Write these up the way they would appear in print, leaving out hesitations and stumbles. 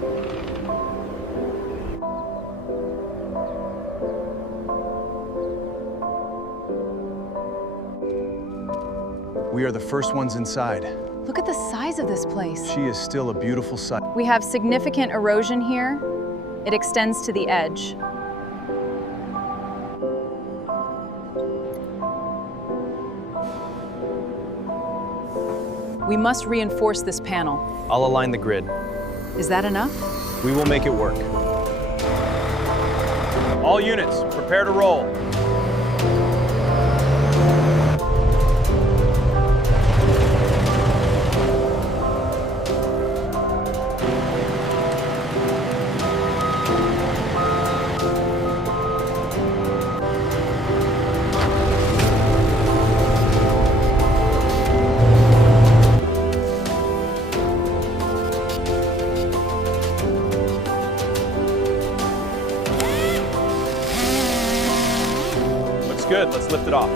We are the first ones inside. Look at the size of this place. She is still a beautiful sight. We have significant erosion here. It extends to the edge. We must reinforce this panel. I'll align the grid. Is that enough? We will make it work. All units, prepare to roll. Good, let's lift it off.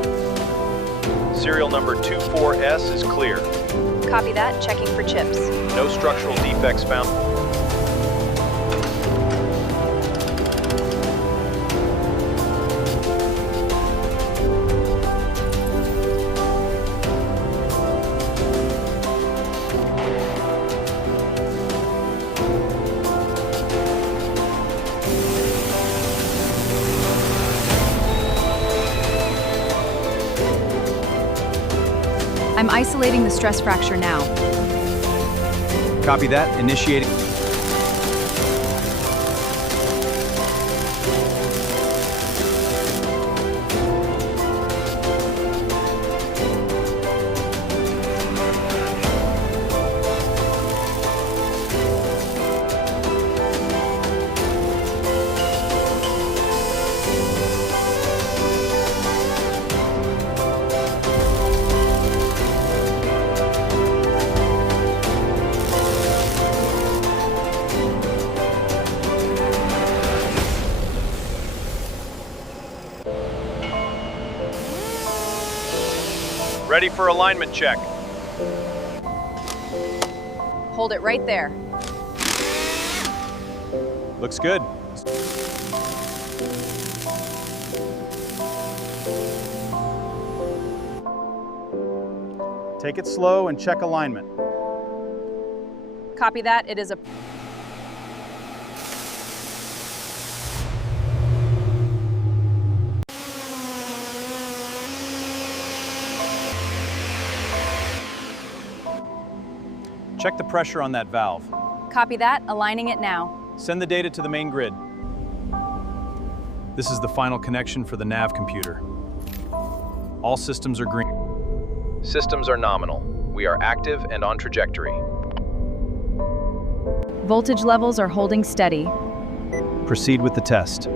Serial number 24S is clear. Copy that, checking for chips. No structural defects found. I'm isolating the stress fracture now. Copy that, initiating. Ready for alignment check. Hold it right there. Looks good. Take it slow and check alignment. Copy that, it is a... Check the pressure on that valve. Copy that, aligning it now. Send the data to the main grid. This is the final connection for the nav computer. All systems are green. Systems are nominal. We are active and on trajectory. Voltage levels are holding steady. Proceed with the test.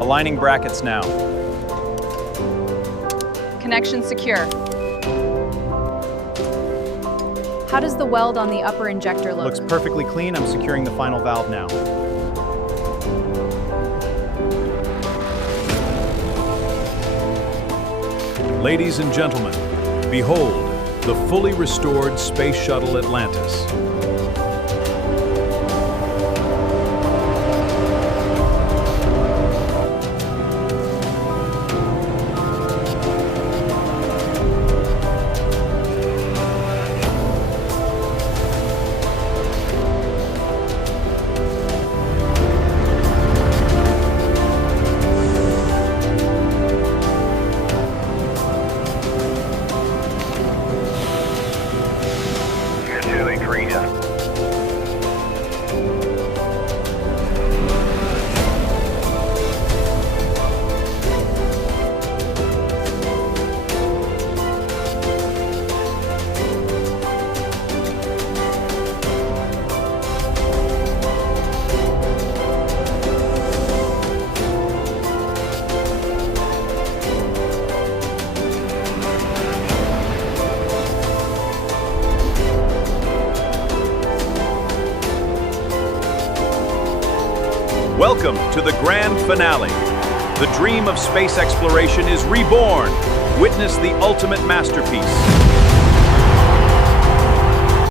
Aligning brackets now. Connection secure. How does the weld on the upper injector look? Looks perfectly clean. I'm securing the final valve now. Ladies and gentlemen, behold the fully restored Space Shuttle Atlantis. Welcome to the grand finale. The dream of space exploration is reborn. Witness the ultimate masterpiece.